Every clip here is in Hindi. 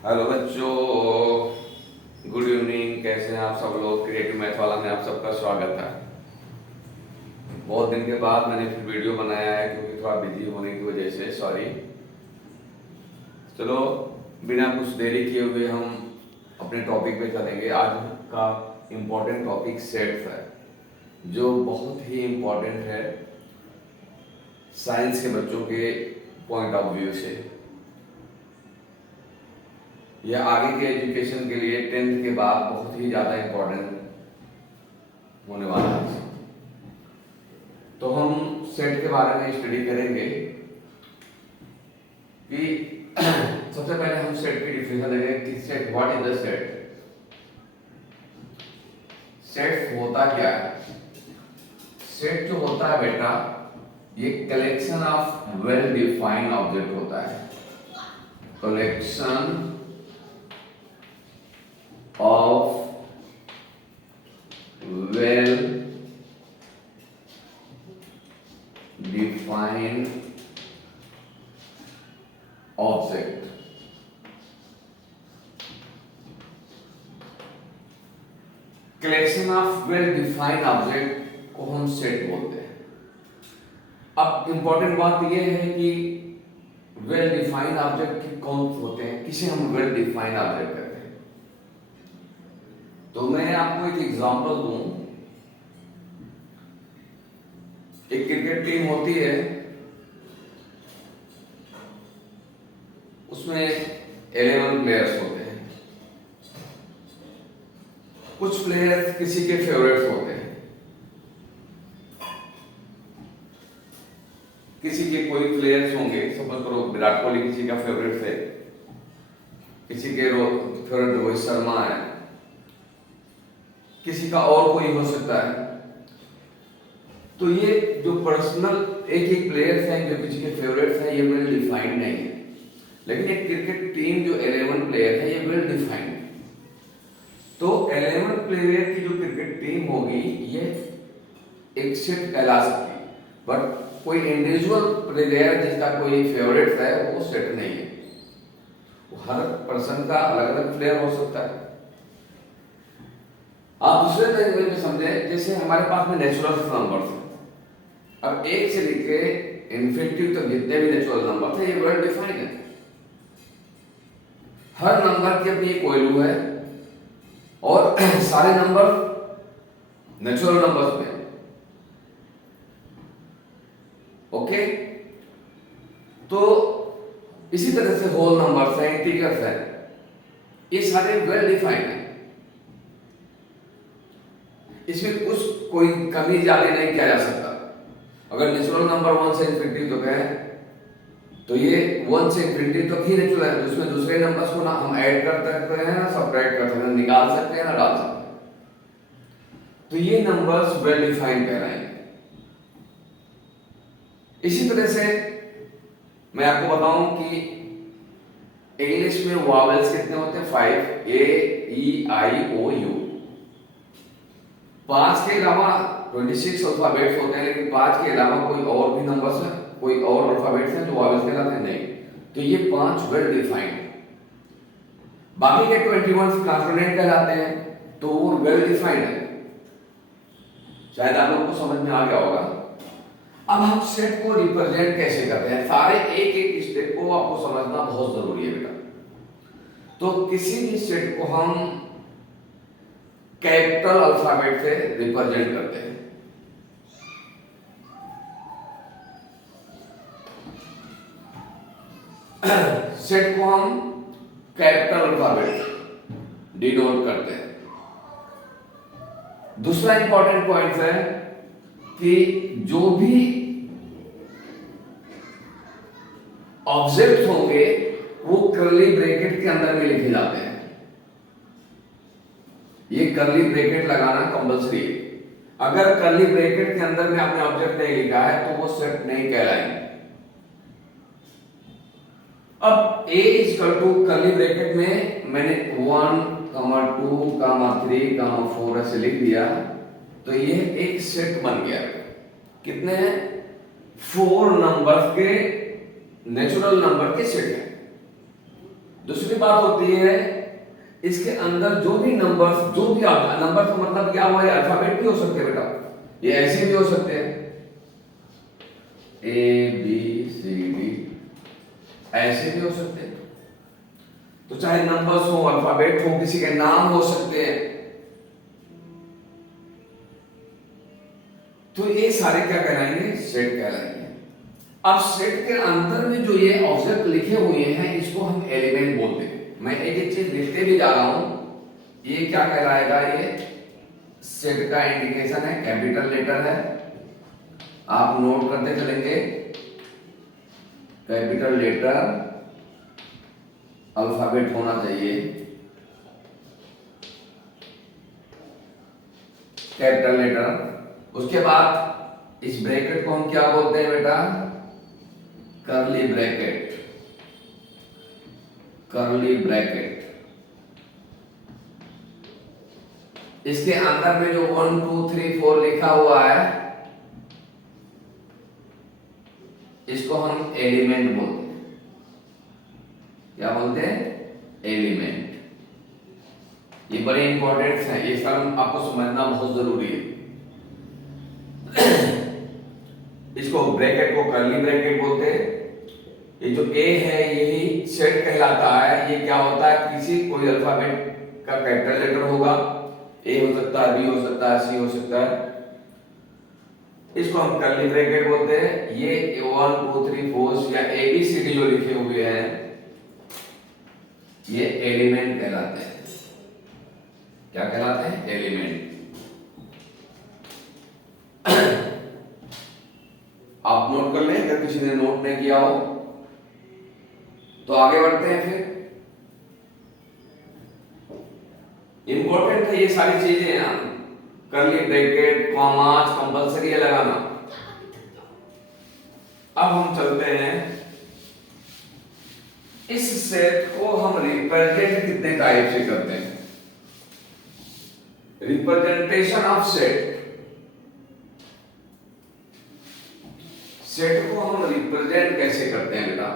हेलो बच्चों, गुड इवनिंग। कैसे हैं आप सब लोग? क्रिएटिव मैथ वाला में आप सबका स्वागत है। बहुत दिन के बाद मैंने फिर वीडियो बनाया है क्योंकि थोड़ा बिजी होने की वजह से सॉरी। चलो, बिना कुछ देरी किए हुए हम अपने टॉपिक पे चलेंगे। आज का इम्पोर्टेंट टॉपिक सेट्स है, जो बहुत ही इम्पोर्टेंट है साइंस के बच्चों के पॉइंट ऑफ व्यू से। यह आगे के एजुकेशन के लिए 10th के बाद बहुत ही ज़्यादा इम्पोर्टेंट होने वाला है। तो हम सेट के बारे में स्टडी करेंगे कि सबसे पहले हम सेट की डिफिनेशन देंगे कि set, what is the set. Set होता क्या है? सेट जो होता है बेटा, ये collection of well defined object होता है। Collection of well defined object। Collection of well defined object को हम सेट बोलते हैं। अब इंपॉर्टेंट बात यह है कि वेल डिफाइंड ऑब्जेक्ट कौन होते हैं, किसे हम वेल डिफाइंड ऑब्जेक्ट कहते हैं। तो मैं आपको एक एग्जांपल दूं। एक क्रिकेट टीम होती है, उसमें 11 प्लेयर्स होते हैं। कुछ प्लेयर्स किसी के फेवरेट्स होते हैं, किसी के कोई प्लेयर्स होंगे, सपोज करो विराट कोहली किसी का फेवरेट है, किसी के फेवरेट रोहित शर्मा है, किसी का और कोई हो सकता है। तो ये जो पर्सनल एक एक प्लेयर्स हैं जो किसी के फेवरेट्स हैं, ये वेल डिफाइंड नहीं है। लेकिन एक क्रिकेट टीम जो 11 प्लेयर है, ये वेल डिफाइंड है। तो 11 प्लेयर की जो क्रिकेट टीम होगी, ये एक सेट कहला सकती है। बट कोई इंडिविजुअल प्लेयर जिसका कोई फेवरेट है, वो सेट नहीं है। हर पर्सन का अलग अलग प्लेयर हो सकता है। आप दूसरे तरीके में समझे, जैसे हमारे पास में नेचुरल नंबर्स हैं। अब 1 से लेके इन्फिनिटी तक जितने भी नेचुरल नंबर थे, ये वेल डिफाइंड है। हर नंबर की अपनी एक वैल्यू है और सारे नंबर नेचुरल नंबर्स में। ओके, तो इसी तरह से होल नंबर्स हैं, इंटीजर्स हैं, ये सारे वेल डिफाइंड हैं। इसमें कुछ कोई कमी ज्यादा नहीं किया जा सकता। अगर नेचुरल नंबर 1 से इन्फिनिटी तक है, तो ये 1 से इन्फिनिटी तक ही नेचुरल है। उसमें दूसरे नंबर्स को ना हम ऐड कर सकते हैं, ना सब्ट्रैक्ट कर सकते हैं, निकाल सकते हैं, ना डाल सकते हैं। तो ये नंबर्स वेल डिफाइंड कहलाएंगे। इसी तरह से मैं आपको बताऊं कि इंग्लिश में वॉवेल्स कितने होते हैं? 5, A, E, I, O, U। 5 के अलावा 26 अल्फाबेट्स होते हैं, लेकिन 5 के अलावा कोई और भी नंबर्स हैं, कोई और अल्फाबेट्स हैं जो वॉवेल्स कहलाते हैं? नहीं। तो ये 5 वेल डिफाइंड। बाकी के 21 कॉन्सोनेंट कहलाते हैं, तो वो वेल डिफाइंड है। शायद आप लोगों को समझ में आ गया होगा। अब हम सेट को रिप्रेजेंट कैसे करते हैं, सारे एक एक स्टेप को आपको समझना बहुत जरूरी है बेटा। तो किसी भी सेट को हम कैपिटल अल्फाबेट से रिप्रेजेंट करते हैं। सेट को हम कैपिटल अल्फाबेट डिनोट करते हैं। दूसरा इंपॉर्टेंट पॉइंट है कि जो भी ऑब्जेक्ट होंगे वो कर्ली ब्रैकेट के अंदर में लिखे जाते हैं। ये कर्ली ब्रैकेट लगाना कंपल्सरी है। अगर कर्ली ब्रैकेट के अंदर में आपने ऑब्जेक्ट नहीं लिखा है, तो वो सेट नहीं कहलाएंगे। अब A equal to curly bracket में मैंने 1, 2, 3, 4 ऐसे लिख दिया, तो ये एक सेट बन गया। कितने हैं? 4 नंबर्स के नेचुरल नंबर के सेट है। दूसरी बात होती है इसके अंदर जो भी नंबर्स, जो भी नंबर का मतलब क्या हुआ है, अल्फाबेट भी हो सकते हैं बेटा, ये ऐसे भी हो सकते हैं, ए बी सी डी, ऐसे भी हो सकते हैं। तो चाहे नंबर्स हो, अल्फाबेट हो, किसी के नाम हो सकते हैं। तो ये सारे क्या कहलाएंगे, सेट कहलाएंगे। अब सेट के अंदर में जो ये ऑब्जेक्ट लिखे हुए हैं इसको हम एलिमेंट बोलते हैं। मैं एक एक चीज लिखते भी जा रहा हूं, ये क्या कहलाएगा, ये सेट का इंडिकेशन है, कैपिटल लेटर है, आप नोट करते चलेंगे। कैपिटल लेटर, अल्फाबेट होना चाहिए, कैपिटल लेटर। उसके बाद इस ब्रैकेट को हम क्या बोलते हैं बेटा, कर्ली ब्रैकेट, कर्ली ब्रैकेट। इसके अंदर में जो 1 2 3 4 लिखा हुआ है इसको हम एलिमेंट बोलते हैं। क्या बोलते हैं, एलिमेंट। ये बड़े इंपॉर्टेंट है, ये सब आपको समझना बहुत जरूरी है। इसको ब्रैकेट को कर्ली ब्रैकेट बोलते हैं। ये जो ए है यही सेट कहलाता है। ये क्या होता है, किसी कोई अल्फाबेट का कैपिटल लेटर होगा, ए हो सकता है, बी हो सकता है, सी हो सकता है, इसको हम कर्ली ब्रैकेट बोलते हैं। ये 1 2 3 4 या ए बी सी डी जो लिखे हुए हैं ये एलिमेंट कहलाते हैं। क्या कहलाते हैं, एलिमेंट। आप नोट कर लें, अगर किसी ने नोट नहीं किया हो तो आगे बढ़ते हैं। फिर इंपॉर्टेंट है ये सारी चीजें, कर्ली ब्रैकेट, कॉमास कंपलसरी है लगाना। अब हम चलते हैं, इस सेट को हम रिप्रेजेंट कितने टाइप से करते हैं। रिप्रेजेंटेशन ऑफ सेट, सेट को हम रिप्रेजेंट कैसे करते हैं बेटा,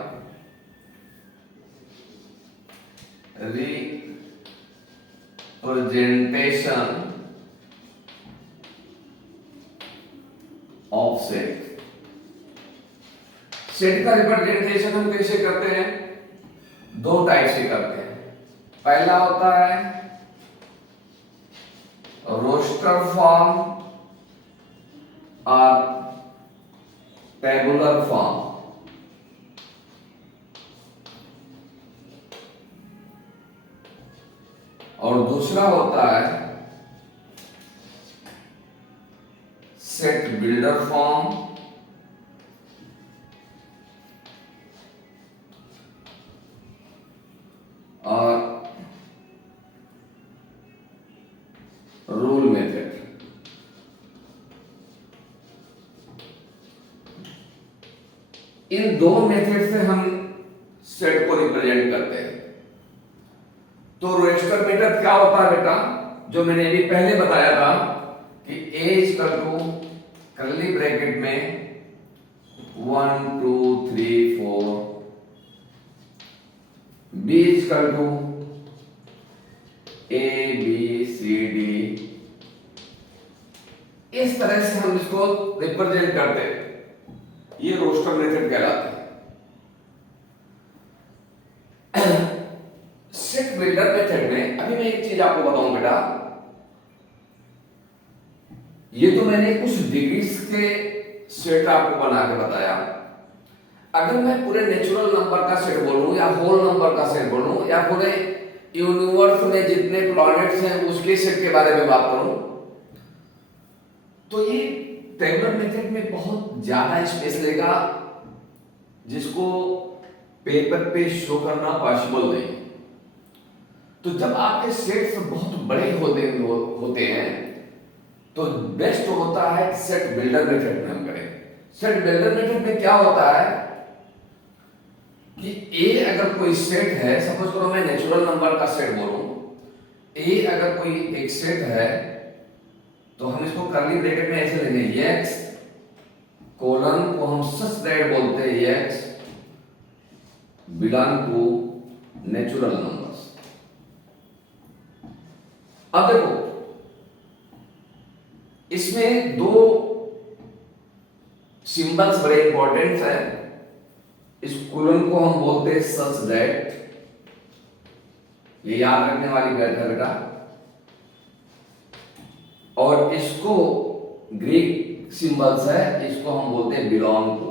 रिप्रेजेंटेशन ऑफ सेट। सेट का रिप्रेजेंटेशन हम कैसे करते हैं, दो टाइप से करते हैं। पहला होता है रोस्टर फॉर्म और टेबुलर फॉर्म। और दूसरा होता है सेट बिल्डर फॉर्म और रूल मेथड। इन दो मेथड से हम सेट को रिप्रेजेंट करते हैं। तो रोस्टर मेथड क्या होता है बेटा, जो मैंने अभी पहले बताया था कि a equal to curly bracket में 1 2 3 4, b equal to a b c d, इस तरह से हम इसको रिप्रेजेंट करते हैं। ये रोस्टर मेथड कहलाता है। सेट बिल्डर मेथड में अभी मैं एक चीज आपको बताऊं बेटा, ये तो मैंने कुछ डिग्रीज के सेट आपको बना के बताया। अगर मैं पूरे नेचुरल नंबर का सेट बोलूं या होल नंबर का सेट बोलूं या पूरे यूनिवर्स में जितने प्लैनेट्स हैं उसके सेट के बारे में बात करूं तो ये टेबुलर मेथड में बहुत ज्यादा स्पेस लेगा, जिसको पेपर पे शो करना पॉसिबल नहीं। तो जब आपके सेट्स बहुत बड़े होते हैं तो बेस्ट होता है सेट बिल्डर मेथड में हम करें। सेट बिल्डर मेथड में क्या होता है कि ए अगर कोई सेट है, सपोज करो मैं नेचुरल नंबर का सेट बोलूं, ए अगर कोई एक सेट है तो हम इसको कर्ली ब्रैकेट में ऐसे लेंगे, x कोलन को हम सच दैट बोलते हैं, x belong to natural numbers. अब देखो इसमें दो सिंबल्स बड़े इंपॉर्टेंट है। इस कोलन को हम बोलते हैं सच दैट, ये याद रखने वाली बात है बेटा। और इसको ग्रीक सिंबल्स है, इसको हम बोलते हैं बिलोंग टू।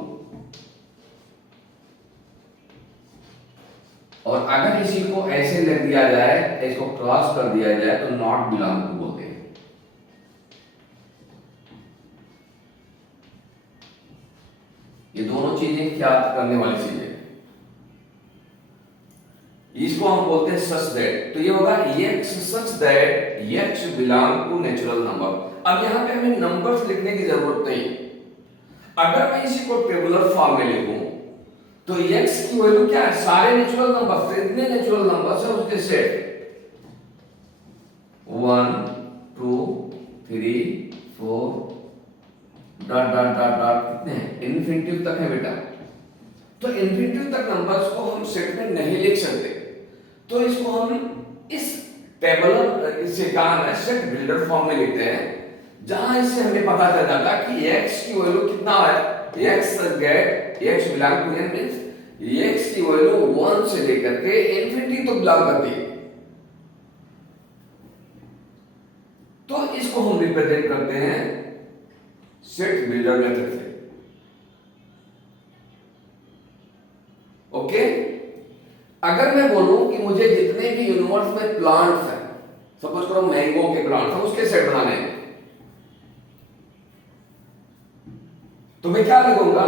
और अगर किसी को ऐसे लिख दिया जाए, इसको क्रॉस कर दिया जाए तो नॉट बिलोंग टू बोलते हैं। ये दोनों चीजें क्या करने वाली चीजें, इसको हम बोलते हैं सच दैट। तो ये होगा x such that x belong to natural number. अब यहां पे हमें नंबर्स लिखने की जरूरत नहीं। अगर मैं इसी को टेबुलर फॉर्म में लिखूं तो x की वैल्यू क्या है, सारे नेचुरल नंबर्स, इतने नेचुरल नंबर्स है उसके set 1 2 3 4 dot dot dot dot कितने हैं, इन्फिनिटिव तक है बेटा। तो इन्फिनिटिव तक नंबर्स को हम सेट में नहीं लिख सकते, तो इसको हम इस टेबुलर, इससे कहा है सेट बिल्डर फॉर्म में लिखते हैं, जहां इससे हमें पता चल जाता है कि x की वैल्यू कितना है। x get x belong to n means x की वैल्यू 1 से लेकर के इंफिनिटी तक बिलोंग करती है। तो इसको हम रिप्रेजेंट करते हैं सेट बिल्डर मेथड से। ओके, अगर मैं बोलूं कि मुझे जितने भी यूनिवर्स में प्लांट्स हैं, सपोज करो मैंगो के प्लांट्स हैं, उसके सेट बनाने हैं, तो मैं क्या लिखूंगा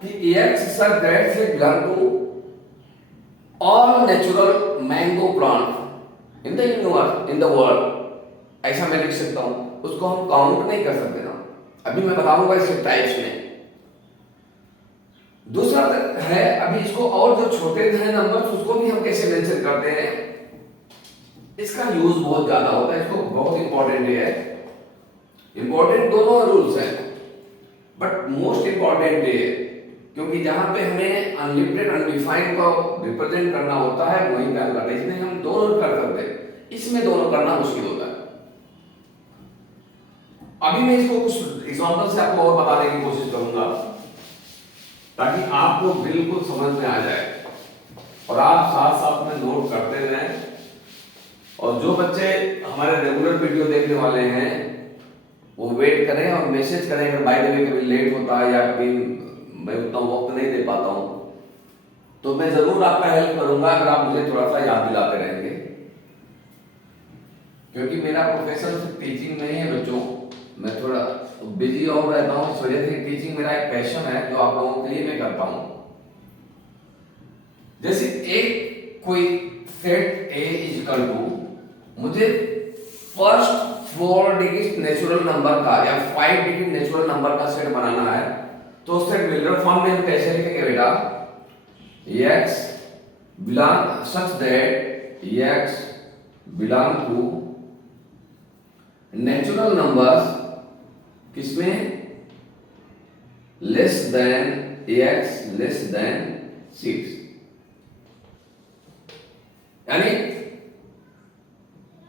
कि x सच दैट से belong to all natural mango plant in the universe in the world, ऐसा मैं लिख सकता हूं। उसको हम काउंट नहीं कर सकते ना, अभी मैं बताऊंगा इसके टाइप्स में। दूसरा है, अभी इसको और जो छोटे हैं नंबर्स उसको भी हम कैसे मेंशन करते हैं, इसका यूज बहुत ज्यादा होता है, इसको बहुत इंपॉर्टेंट है। इंपॉर्टेंट दोनों रूल्स हैं, बट मोस्ट इंपॉर्टेंट है क्योंकि जहां पे हमें अनलिमिटेड अनडिफाइंड को रिप्रेजेंट करना होता है वहीं पे हम करते हैं। इसमें हम दोनों कर सकते हैं, इसमें दोनों करना मुश्किल होता है। अभी मैं इसको कुछ एग्जांपल से आपको और बताने की कोशिश करूंगा ताकि आपको बिल्कुल समझ में आ जाए और आप साथ साथ में नोट करते रहें। और जो बच्चे हमारे रेगुलर वीडियो देखने वाले हैं वो वेट करें और मैसेज करें अगर बाय द वे कभी लेट होता है या कभी मैं उतना वक्त नहीं दे पाता हूं तो मैं जरूर आपका हेल्प करूंगा अगर आप मुझे थोड़ा सा याद दिलाते रहेंगे, क्योंकि मेरा प्रोफेशन सिर्फ टीचिंग नहीं है बच्चों, मैं थोड़ा बिजी और रहता हूं, इस वजह से टीचिंग मेरा एक पैशन है जो आप लोगों के लिए मैं करता हूं। जैसे एक कोई set A is equal to मुझे फर्स्ट 4 डिजिट नेचुरल नंबर का या 5 डिजिट नेचुरल नंबर का सेट बनाना है, तो सेट बिल्डर फॉर्म में हम कैसे लिखेंगे बेटा, x belong such that x belong to natural numbers किसमें less than x less than 6, यानी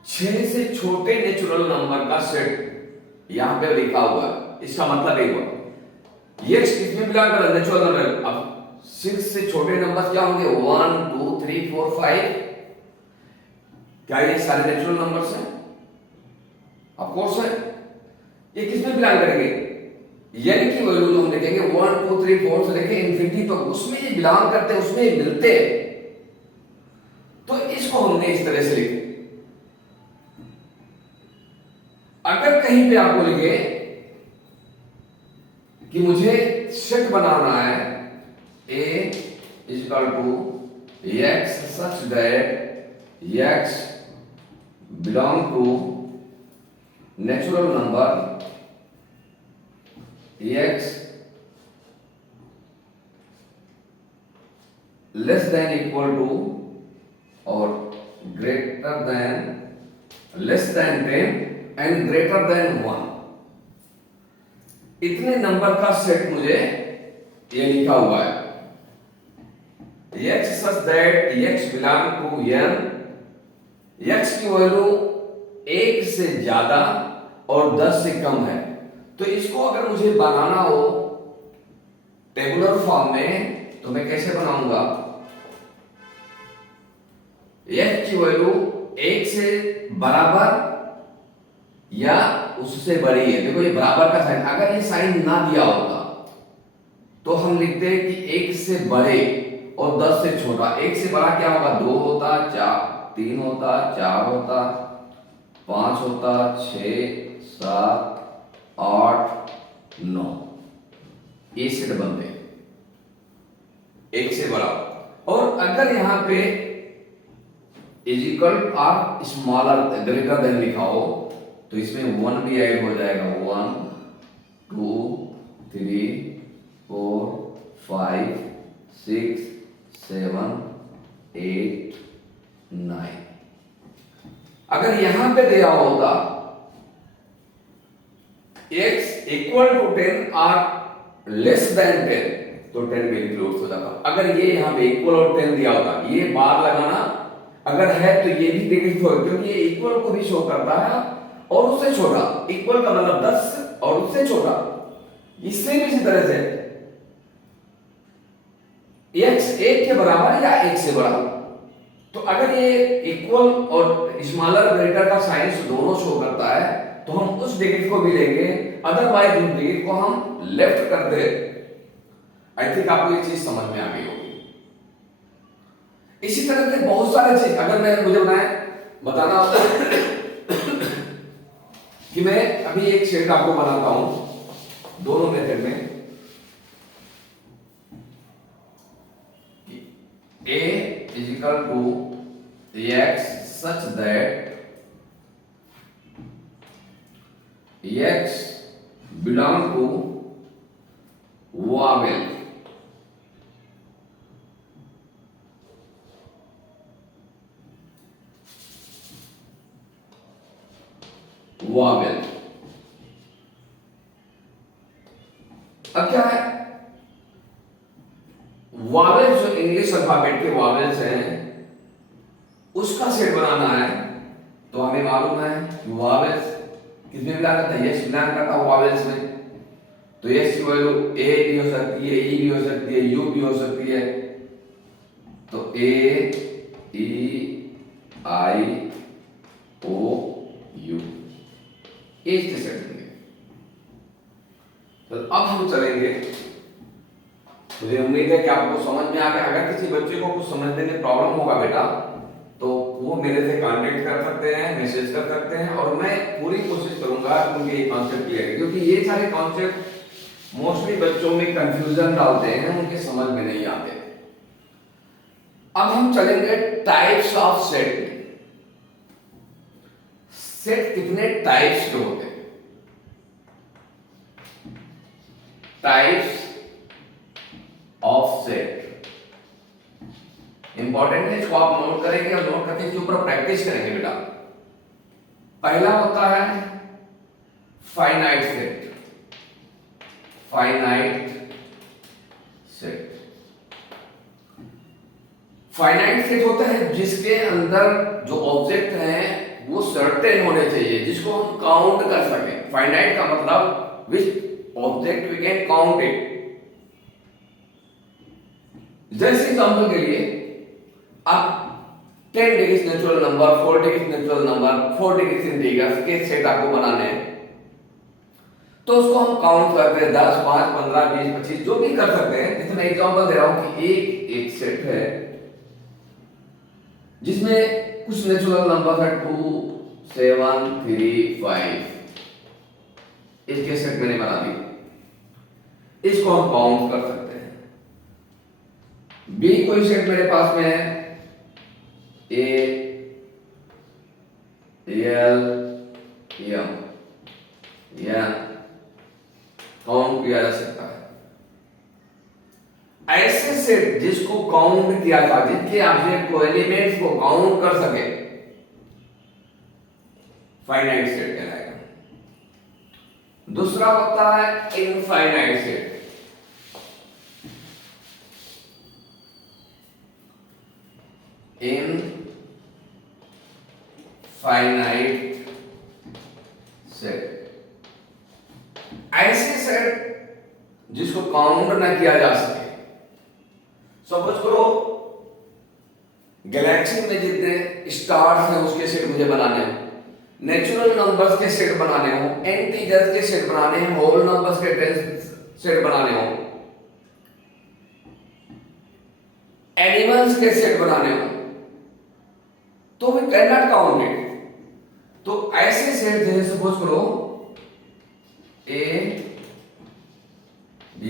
6 से छोटे नेचुरल नंबर का सेट यहां पे लिखा हुआ है। इसका मतलब ये हुआ ये किसमें बिलोंग कर रहा है, नेचुरल नंबर। अब 6 से छोटे नंबर क्या होंगे, 1 2 3 4 5, क्या ये सारे नेचुरल नंबर्स हैं? ऑफ कोर्स है। ये किसमें बिलोंग करेंगे, यानी कि वैल्यू जो हम लिखेंगे 1 2 3 4 से लेके इंफिनिटी तक, उसमें ये बिलोंग करते हैं, उसमें ये मिलते हैं। तो इसको हमने इस तरह से लिखा। अगर कहीं पे आपको लिखे कि मुझे सेट बनाना है A is equal to x such that x belong to natural number x less than equal to और greater than less than 10 and greater than 1, इतने नंबर का सेट मुझे ये लिखा हुआ है x such that x belong to n, x की वैल्यू 1 से ज्यादा और 10 से कम है। तो इसको अगर मुझे बनाना हो टेबुलर फॉर्म में तो मैं कैसे बनाऊंगा? x की वैल्यू 1 से बराबर या उससे बड़ी है। देखो ये बराबर का साइन, अगर ये साइन ना दिया होता तो हम लिखते हैं कि 1 से बड़े और 10 से छोटा। 1 से बड़ा क्या होगा? 2 होता, 3 होता, 4 होता, 5 होता, 6, 7, 8, 9, ये सेट बनते हैं 1 से बड़ा। और अगर यहां पे is equal or smaller greater than लिखा हो तो इसमें 1 भी ऐड हो जाएगा। 1, 2, 3, 4, 5, 6, 7, 8, 9। अगर यहां पे दिया होता x इक्वल टू 10 और लेस देन 10 तो 10 भी इंक्लूड हो जाता। अगर ये यहां पे इक्वल और 10 दिया होता, ये बार लगाना अगर है तो ये भी डिग्री हो, क्योंकि ये इक्वल को भी शो करता है और उससे छोटा। इक्वल का मतलब 10 और उससे छोटा। इससे भी इसी तरह से x 1 के बराबर या 1 से बड़ा। तो अगर ये इक्वल और स्मॉलर ग्रेटर का साइंस दोनों शो करता है तो हम उस डिग्री को भी लेंगे, अदरवाइज उस डिग्री को हम लेफ्ट कर दे। आई थिंक आपको ये चीज समझ में आ गई होगी। इसी तरह से बहुत सारे चीज अगर मैं मुझे बताना होता कि मैं अभी एक सेट आपको बनाता हूं दोनों मेथड में। A is equal to x such that x belong to vowel, Wavell. अब क्या है? वावेल्स जो इंग्लिश अल्फाबेट के वावेल्स हैं उसका सेट बनाना है। तो हमें मालूम है कि वावेल्स किसमें बिलोंग करता है? यस बिलोंग करता है वावेल्स में। तो यस की वैल्यू ए भी हो सकती है, ई भी हो सकती है, यू भी हो सकती है। तो ए, ई, आई, ओ, यू, इसके सेट होंगे। तो अब हम चलेंगे। मुझे उम्मीद है कि आपको समझ में आ गया। अगर किसी बच्चे को कुछ समझने में प्रॉब्लम होगा बेटा तो वो मेरे से कांटेक्ट कर सकते हैं, मैसेज कर सकते हैं और मैं पूरी कोशिश करूंगा कि उनके ये कॉन्सेप्ट क्लियर है, क्योंकि ये सारे कॉन्सेप्ट मोस्टली बच्चों में कंफ्यूजन डालते हैं, उनके समझ में नहीं आते। अब हम चलेंगे टाइप्स ऑफ सेट। सेट कितने टाइप्स के होते हैं? टाइप्स ऑफ सेट इंपॉर्टेंट है, इसको आप नोट करेंगे और नोट करके इसके ऊपर प्रैक्टिस करेंगे बेटा। पहला होता है finite set. Finite set finite set होता है जिसके अंदर जो ऑब्जेक्ट हैं वो सर्टेन होने चाहिए, जिसको हम काउंट कर सकें। फाइनाइट का मतलब which object we can count it. जैसे एग्जांपल के लिए आप 10 degree natural number, 4 degree natural number, 4 degree integers के सेट आपको बनाने हैं तो उसको हम काउंट करते हैं 10, 5, 15, 20, 25 जो भी कर सकते हैं। जैसे मैं एग्जांपल दे रहा हूं कि एक सेट है जिसमें कुछ नेचुरल नंबर है 2, 7, 3, 5। इसके सेट मैंने बना दी, इसको हम काउंट कर सकते हैं। बी कोई सेट मेरे पास में है ए, एल, एम, या काउंट किया जा सकता है। ऐसे सेट जिसको काउंट किया था, जिनके ऑब्जेक्ट को एलिमेंट्स को काउंट कर सके, फाइनाइट सेट कहलाएगा। दूसरा होता है इनफाइनाइट सेट। Infinite set. ऐसे सेट जिसको काउंट ना किया जा सके। सपोज करो गैलेक्सी में जितने स्टार्स हैं उसके सेट मुझे बनाने हो, नेचुरल नंबर्स के सेट बनाने हो, इंटीजर्स के सेट बनाने हैं, होल नंबर्स के सेट बनाने हो, एनिमल्स के सेट बनाने हो, तो we can not count it. तो ऐसे सेट जैसे सपोज करो A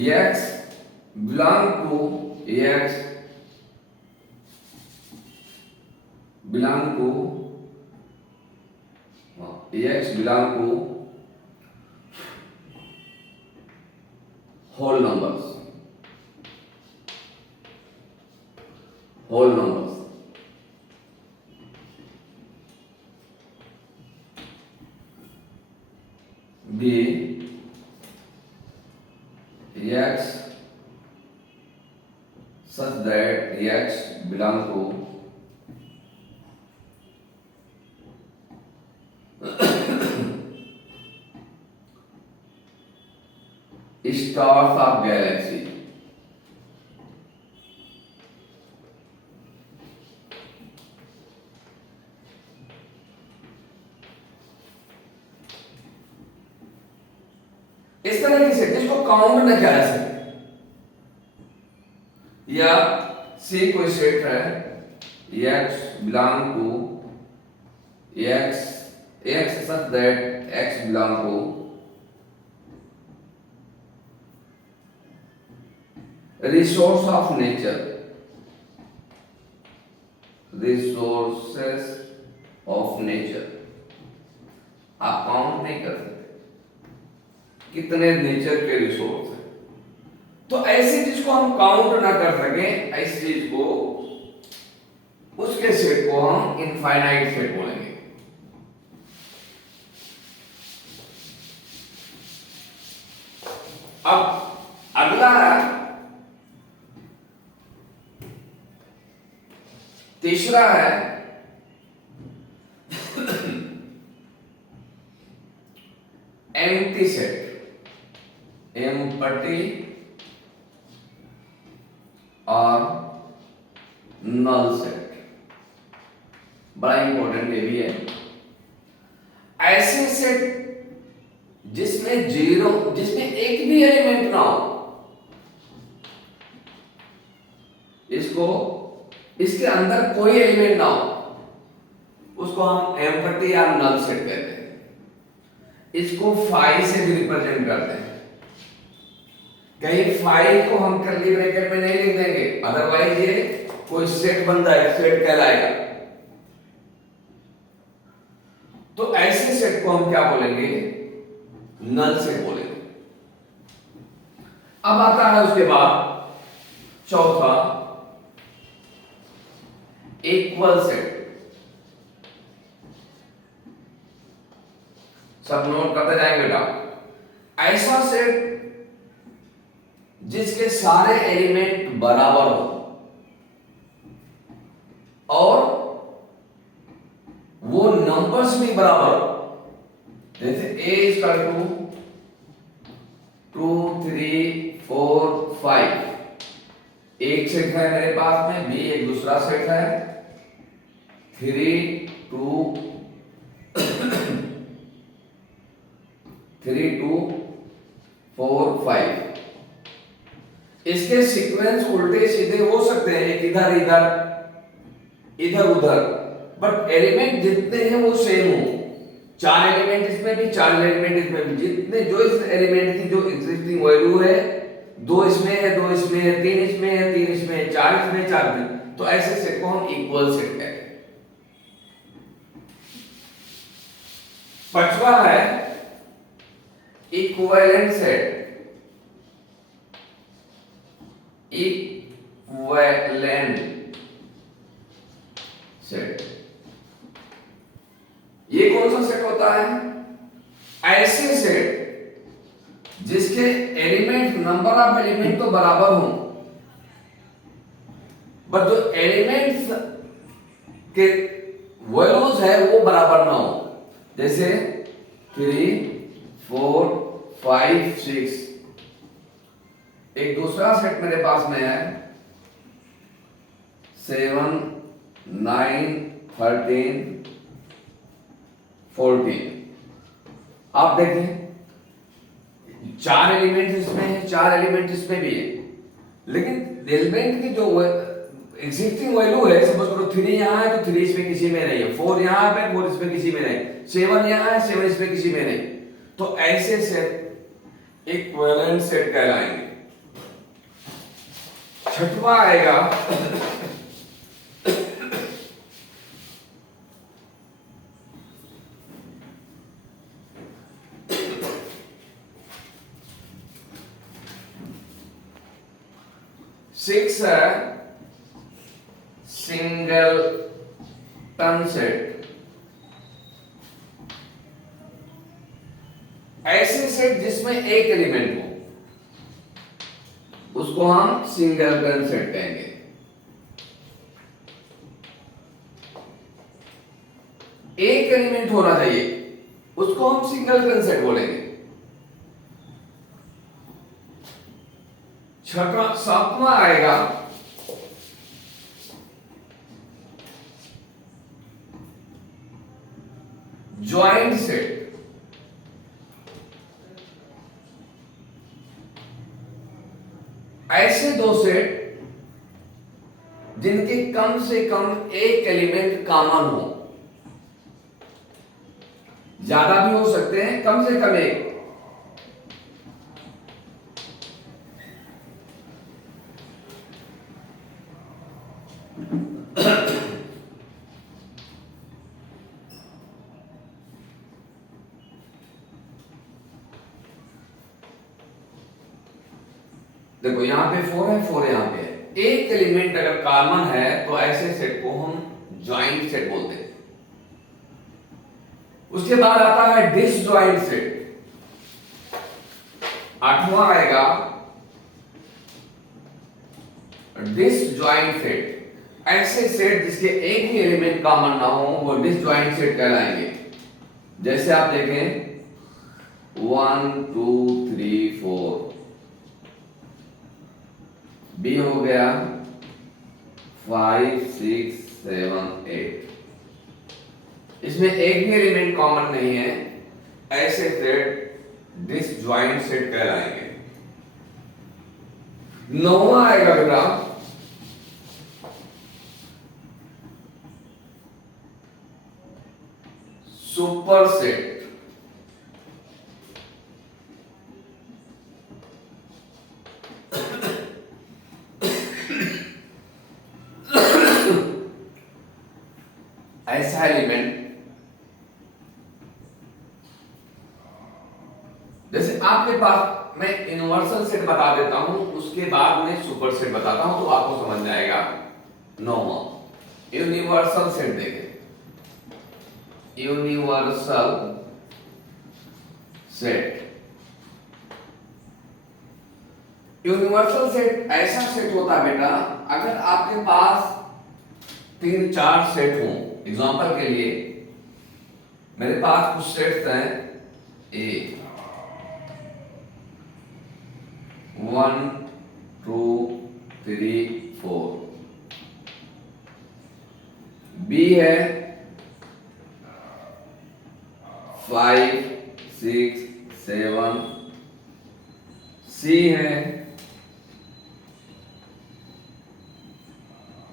X belong to X belong to X belong to whole numbers B x such that x belong to stars of galaxy। इस तरह की सेट जिसको काउंट न किया जा सके, या सी कोई सेट है x belong to x such that x belong to resources of nature आप काउंट नहीं कर सकते कितने नेचर के रिसोर्स हैं। तो ऐसी चीज को हम काउंट ना कर सके, ऐसी चीज को उसके सेट को हम इनफाइनाइट सेट बोलेंगे। अब अगला तीसरा है एम्प्टी सेट, एम्प्टी और नल सेट। बड़ा इंपॉर्टेंट ये भी है। ऐसे सेट जिसमें एक भी एलिमेंट ना हो, इसके अंदर कोई एलिमेंट ना हो, उसको हम एम्प्टी या नल सेट कहते हैं। इसको फाई से भी रिप्रेजेंट करते हैं। कहीं फाई को हम कर्ली ब्रैकेट में नहीं लिख देंगे, अदरवाइज ये कोई सेट बनता है, सेट कहलाएगा। तो ऐसे सेट को हम क्या बोलेंगे? नल सेट बोलेंगे। अब आता है उसके बाद चौथा इक्वल सेट। सब नोट करते जाएंगे बेटा। ऐसा सेट जिसके सारे एलिमेंट बराबर हो और वो नंबर्स भी बराबर हो। जैसे a is equal to 2 3 4 5 एक सेट है मेरे पास में, b एक दूसरा सेट है, 3 2 4 5। इसके सीक्वेंस उल्टे सीधे हो सकते हैं, एक इधर इधर इधर उधर, बट एलिमेंट जितने हैं वो सेम हो। 4 एलिमेंट इसमें भी, 4 एलिमेंट इसमें भी, जितने जो इस एलिमेंट की जो एग्जिस्टिंग वैल्यू है, 2 इसमें है, 2 इसमें है, 3 इसमें है, 3 इसमें है, 4 इसमें, 4 इसमें। तो ऐसे सेट को हम इक्वल सेट कहते हैं। पांचवा है इक्विवेलेंट सेट। इक्विवेलेंट सेट ये कौन सा सेट होता है? ऐसे सेट जिसके एलिमेंट, नंबर ऑफ एलिमेंट तो बराबर हो, बट जो एलिमेंट्स के वैल्यूज है वो बराबर ना हो, जैसे 3 4 5 6। एक दूसरा सेट मेरे पास में है 7 9 13 14। आप देखें 4 एलिमेंट इसमें है, 4 एलिमेंट इसमें भी है, लेकिन एलिमेंट की जो एग्जिस्टिंग वैल्यू है, सपोज करो 3 यहां है तो 3 इसमें किसी में नहीं है, 4 यहां पे 4 इसमें किसी में नहीं, 7 यहां है 7 इसमें किसी में नहीं। तो ऐसे सेट इक्विवेलेंट सेट कहलाएंगे। छठवां आएगा सिक्स है सिंगल टन सेट। ऐसे सेट जिसमें एक एलिमेंट हो उसको हम सिंगल टन सेट कहेंगे। एक एलिमेंट होना चाहिए उसको हम सिंगल टन सेट बोलेंगे। सातवां आएगा ज्वाइंट सेट। ऐसे दो सेट जिनके कम से कम एक एलिमेंट कॉमन हो, ज्यादा भी हो सकते हैं, कम से कम एक। देखो यहां पे 4 है, 4 यहां पे है। एक एलिमेंट अगर कॉमन है तो ऐसे सेट को हम ज्वाइंट सेट बोलते हैं। उसके बाद आता है डिसज्वाइंट सेट। आठवां आएगा डिसज्वाइंट सेट। ऐसे सेट जिसके एक ही एलिमेंट कॉमन ना हो वो डिसज्वाइंट सेट कहलाएंगे। जैसे आप देखें 1 2 3 4, बी हो गया 5 6 7 8। इसमें एक भी एलिमेंट कॉमन नहीं है, ऐसे सेट डिसज्वाइंट सेट कहलाएंगे। नौवां आएगा बेटा सुपर सेट। ऐसा एलिमेंट जैसे आपके पास, मैं यूनिवर्सल सेट बता देता हूं उसके बाद में सुपर सेट बताता हूं तो आपको समझ में आएगा। नौवां यूनिवर्सल सेट देखें। यूनिवर्सल सेट, यूनिवर्सल सेट ऐसा सेट होता है बेटा अगर आपके पास 3 4 सेट हों। एग्जांपल के लिए मेरे पास कुछ सेट्स हैं ए 1 2 3 4, बी है 5 6 7, सी है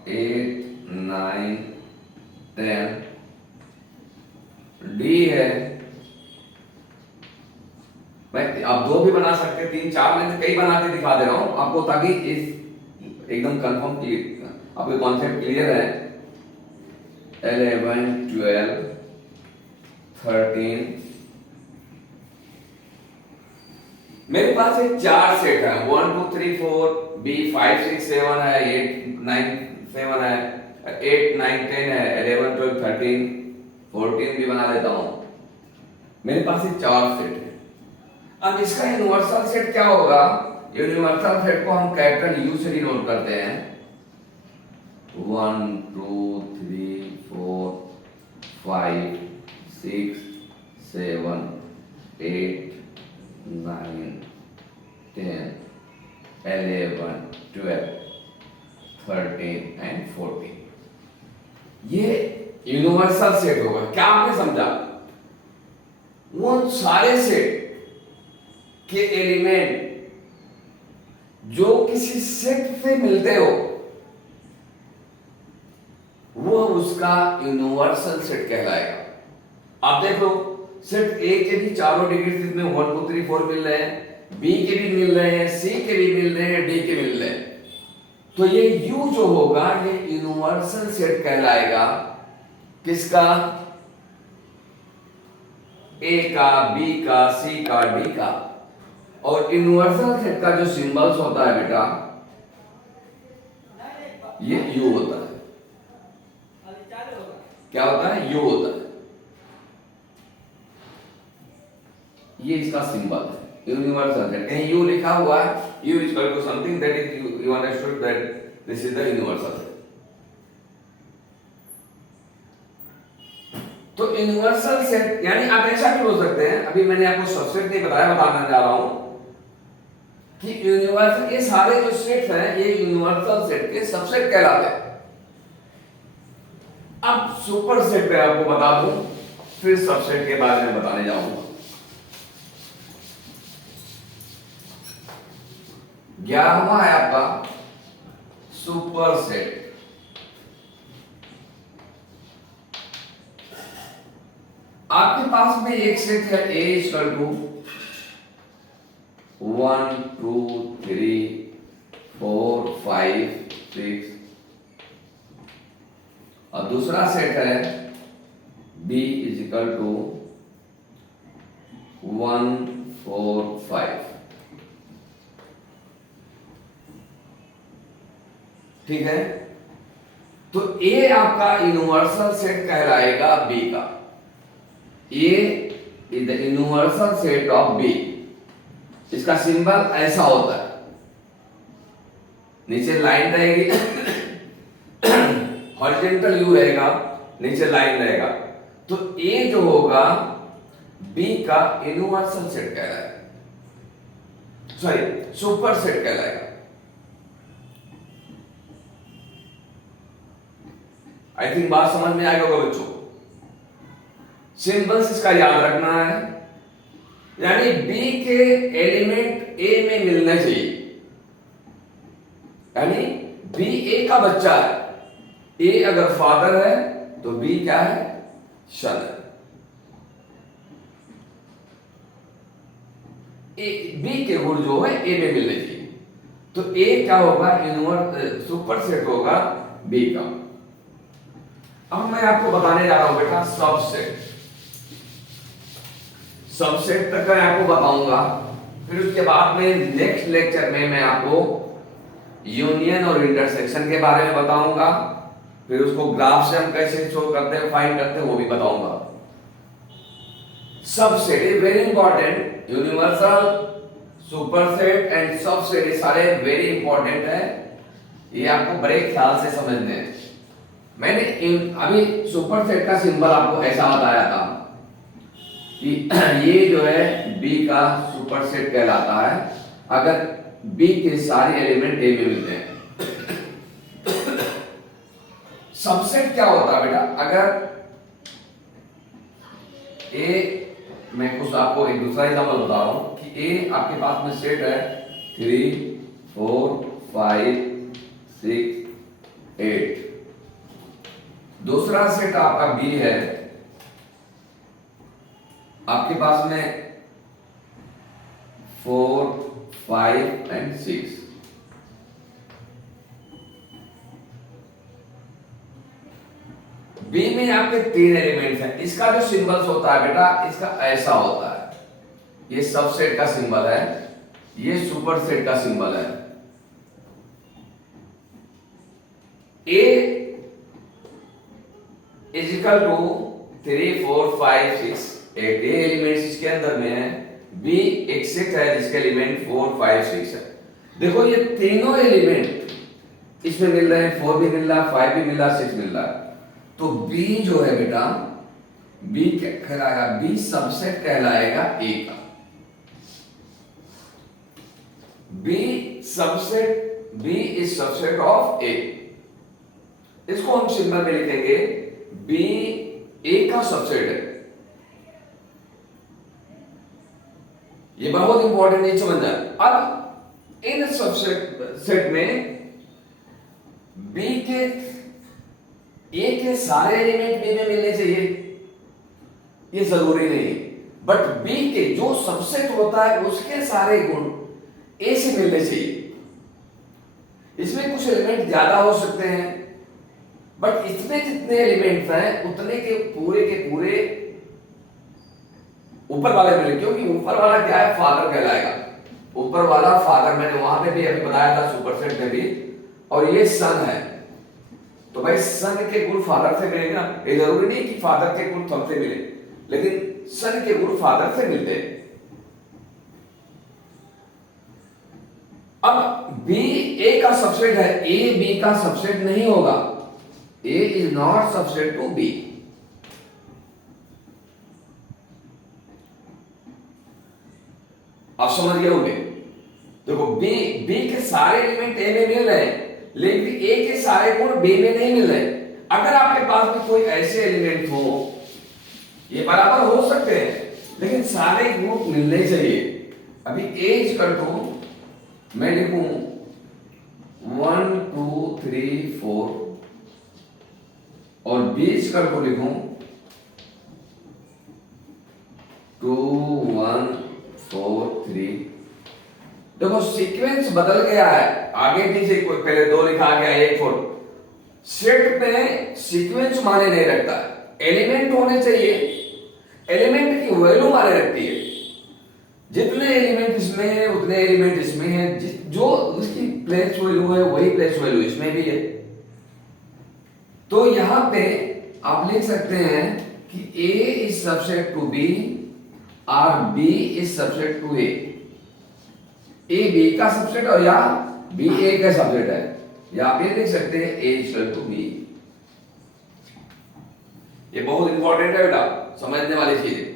8 9 10, डी है, मैं आप 2 भी बना सकते हैं, 3 4, मैं कई बना के दिखा दे रहा हूं आपको ताकि इस एकदम कंफर्म आपको कॉन्सेप्ट क्लियर है। 11 12 13, मेरे पास एक 4 सेट है 1 2 3 4, बी 5 6 7 है, 8 9 7 है, 8 9 10 है, 11 12 13 14 भी बना देता हूं। मेरे पास ये 4 सेट है। अब इसका यूनिवर्सल सेट क्या होगा? यूनिवर्सल सेट को हम कैपिटल यू से डिनोट करते हैं। 1 2 3 4 5 6 7 8 9 10 11 12 13 एंड 14। ये यूनिवर्सल सेट होगा। क्या आपने समझा? वो सारे सेट के एलिमेंट जो किसी सेट से मिलते हो वो उसका यूनिवर्सल सेट कहलाएगा। आप देख लो, सेट ए के भी चारों डिजिट इसमें 1 2 3 4 मिल रहे हैं, बी के भी मिल रहे हैं, सी के भी मिल रहे हैं, डी के मिल रहे हैं, तो ये यू जो होगा ये यूनिवर्सल सेट कहलाएगा। किसका? ए का, बी का, सी का, डी का। और यूनिवर्सल सेट का जो सिंबल्स होता है बेटा ये यू होता है। क्या होता है? यू होता है। ये इसका सिंबल है यूनिवर्सल सेट। कहीं यू लिखा हुआ है, U is equal to something, that is U understood that this is the universal set. तो यूनिवर्सल सेट यानी आप ऐसा भी बोल सकते हैं, अभी मैंने आपको सबसेट नहीं बताया, बताना जा रहा हूं कि यूनिवर्सल ये सारे जो सेट्स हैं ये यूनिवर्सल सेट के सबसेट कहलाते हैं। अब सुपर सेट पे आपको बता दूं, फिर सबसेट के बारे में बताने जाऊंगा। 11वां है आपका सुपर सेट। आपके पास में एक सेट है ए इक्वल टू 1 2 3 4 5 6 और दूसरा सेट है बी इज इक्वल टू 1 4 5। ठीक है, तो ए आपका यूनिवर्सल सेट कहलाएगा बी का। A is the universal set of B. इसका सिंबल ऐसा होता है, नीचे लाइन रहेगी, हॉरिजॉन्टल यू रहेगा, नीचे लाइन रहेगा, तो ए जो होगा बी का यूनिवर्सल सेट कहलाएगा, सॉरी सुपर सेट कहलाएगा। आई थिंक बात समझ में आएगा होगा बच्चों। सिंबल्स इसका याद रखना है, यानी बी के एलिमेंट ए में मिलने चाहिए, यानी बी ए का बच्चा है। ए अगर फादर है तो बी क्या है? सन है। बी के गुण जो है ए में मिलने चाहिए, तो ए क्या होगा? सुपर सेट होगा बी का। अब मैं आपको बताने जा रहा हूं बेटा सबसेट। सबसेट तक मैं आपको बताऊंगा, फिर उसके बाद में नेक्स्ट लेक्चर में मैं आपको यूनियन और इंटरसेक्शन के बारे में बताऊंगा, फिर उसको ग्राफ से हम कैसे शो करते हैं, फाइंड करते हैं, वो भी बताऊंगा। Subset is very important. Universal, superset and subset ये सारे वेरी इंपॉर्टेंट है, ये आपको बड़े ख्याल से समझने हैं। मैंने अभी सुपरसेट का सिंबल आपको ऐसा बताया था कि ये जो है बी का सुपरसेट कहलाता है अगर बी के सारे एलिमेंट ए में मिलते हैं। सबसेट क्या होता है बेटा? अगर ए, मैं कुछ आपको एक दूसरा एग्जांपल बता रहा हूं कि ए आपके पास में सेट है 3 4 5 6 8, दूसरा सेट आपका बी है, आपके पास में 4 5 एंड 6। बी में आपके 3 एलिमेंट्स हैं। इसका जो सिंबल्स होता है बेटा, इसका ऐसा होता है, ये सबसेट का सिंबल है, ये सुपरसेट का सिंबल है। ए इज इक्वल टू 3 4 5 6 8, ये एलिमेंट्स इसके अंदर में है। बी एक सेट है जिसके एलिमेंट 4 5 6 है। देखो ये तीनों एलिमेंट इसमें मिल रहे हैं, 4 भी मिल रहा है, 5 भी मिल रहा है, 6 मिल रहा है, तो बी जो है बेटा बी क्या कहलाएगा, बी सबसेट कहलाएगा ए का। B subset, B is subset of A. इसको हम सिंबल में लिखेंगे बी ए का सबसेट है। ये बहुत इंपॉर्टेंट है, समझ जाए। अब इन सबसेट सेट में बी के ए के सारे एलिमेंट बी में मिलने चाहिए, ये जरूरी नहीं, बट बी के जो सबसेट होता है उसके सारे गुण ए से मिलने चाहिए। इसमें कुछ एलिमेंट ज्यादा हो सकते हैं, बट इसमें जितने एलिमेंट्स हैं उतने के पूरे ऊपर वाले मिले, क्योंकि ऊपर वाला क्या है, फादर कहलाएगा। ऊपर वाला फादर, मैंने वहां पे भी अभी बताया था सुपरसेट में भी, और ये सन है, तो भाई सन के गुण फादर से मिलेंगे ना। ये जरूरी नहीं कि फादर के गुण सबसे मिले, लेकिन सन के गुण फादर से मिलते हैं। अब बी ए का सबसेट है, ए बी का सबसेट नहीं होगा। A is not subset to B. आप समझ गए होंगे। देखो बी के सारे एलिमेंट ए में मिल रहे हैं, लेकिन ए के सारे गुण बी में नहीं मिल रहे। अगर आपके पास में कोई ऐसे एलिमेंट हो, ये बराबर हो सकते हैं, लेकिन सारे गुण मिलने चाहिए। अभी ए इक्वल टू मैं लिखूं 1 2 3 4 और बी इक्वल टू लिखूं 2 1 4 3। देखो सीक्वेंस बदल गया है, आगे पीछे कोई पहले 2 लिखा गया 1 4। सेट में सीक्वेंस माने नहीं रखता, एलिमेंट होने चाहिए, एलिमेंट की वैल्यू माने रखती है। जितने एलिमेंट इसमें है उतने एलिमेंट इसमें है, जो उसकी प्लेस वैल्यू है वही प्लेस वैल्यू इसमें भी है। तो यहां पे आप लिख सकते हैं कि A is subset to B और B is subset to A। A B का सबसेट और या B A का सबसेट है, या आप ये लिख सकते हैं A इक्वल टू B। ये बहुत इंपॉर्टेंट है बेटा, समझने वाली चीज है।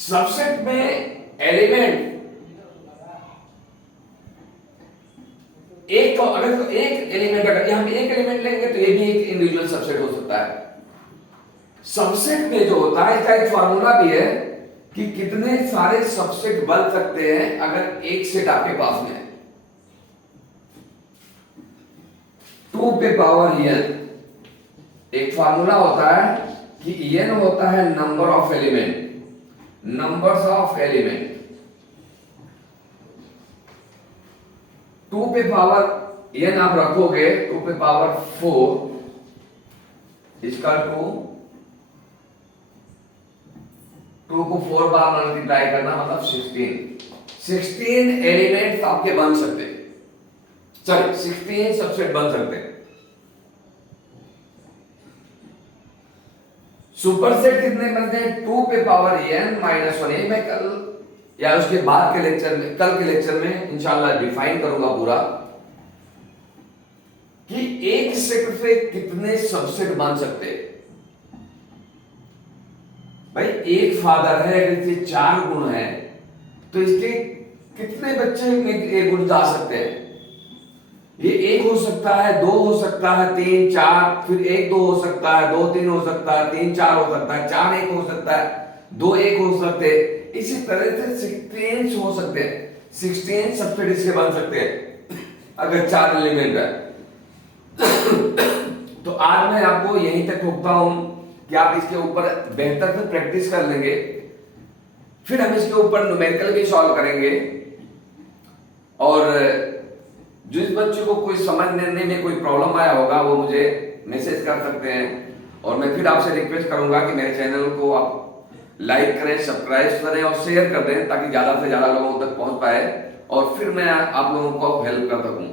सबसेट में एलिमेंट एक, अगर तो एक एलिमेंट, अगर यहां पे एक एलिमेंट लेंगे तो ये भी एक इंडिविजुअल सबसेट हो सकता है। सबसेट में जो होता है इसका एक फार्मूला भी है कि कितने सारे सबसेट बन सकते हैं अगर एक सेट आपके पास में है। 2 पे पावर n एक फार्मूला होता है कि n होता है number of element, numbers of element. 2 पे पावर n आप रखोगे 2 पे पावर 4 इसका 2 को 4 बार मल्टीप्लाई करना मतलब 16 एलिमेंट आपके बन सकते हैं, सॉरी 16 सबसेट बन सकते हैं। सुपरसेट कितने बनते हैं, 2 पे पावर n माइनस 1। मैं कल या उसके बाद के लेक्चर में, कल के लेक्चर में इंशाल्लाह डिफाइन करूंगा पूरा कि एक सेट से कितने सबसेट बन सकते हैं। भाई एक फादर है, अगर इसके 4 गुण है तो इसके कितने बच्चे में गुण जा सकते हैं। ये 1 हो सकता है, 2 हो सकता है, 3 4, फिर 1 2 हो सकता है, 2 3 हो सकता है, 3 4 हो सकता है, 4 1 हो सकता है, 2 1 हो सकते हैं। इसी तरह से 16 हो सकते हैं, 16 सबसेट इसके बन सकते हैं अगर 4 एलिमेंट है। तो आज मैं आपको यहीं तक रोकता हूं कि आप इसके ऊपर बेहतर से प्रैक्टिस कर लेंगे, फिर हम इसके ऊपर न्यूमेरिकल भी सॉल्व करेंगे। और जिस बच्चे को कोई समझने में कोई प्रॉब्लम आया होगा वो मुझे मैसेज कर सकते हैं, और मैं फिर आपसे रिक्वेस्ट करूंगा कि मेरे चैनल को आप लाइक करें, सब्सक्राइब करें और शेयर कर दें ताकि ज्यादा से ज्यादा लोगों तक पहुंच पाए और फिर मैं आप लोगों को हेल्प कर सकूं।